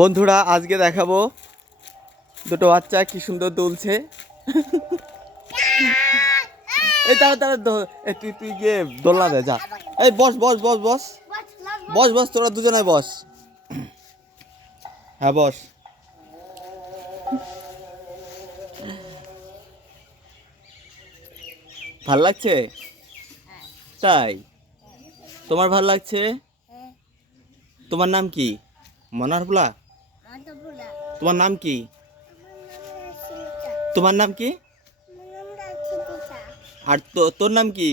বন্ধুরা, আজকে দেখাবো দুটো বাচ্চা কি সুন্দর দুলছে। এই তারা তারা তুই তুই গিয়ে দোলনা দে, যা। এই বস বস বস বস। বস বস, তোরা দুজনে বস। হ্যাঁ বস। ভালো লাগছে? তাই? তোমার ভালো লাগছে? তোমার নাম কি? মনারপুলা তোমার নাম কি? তোমার নাম কি? আর তোর নাম কি?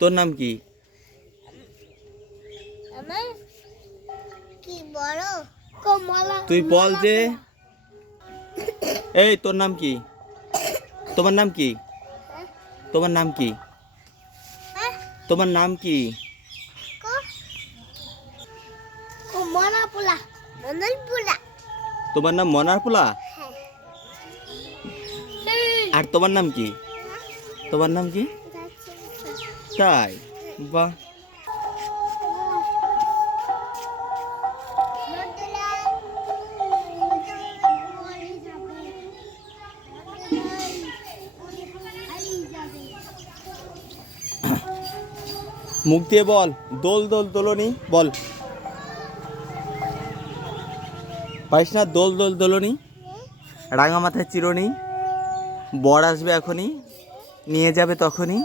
তোর নাম কি? তুই বল যে। এই, তোর নাম কি? তোমার নাম কি? তোমার নাম কি? তোমার নাম কি? কমলা পোলা তোমার নাম মনারপুলা? আর তোমার নাম কি? তোমার নাম কি? তাই। বাহ। মুখ দিয়ে বল। দোল দোল দোলনি বল। পারিস না দোল দোল দোলনি রাঙা মাথায় চিরনি বর আসবে এখনই নিয়ে যাবে তখনই।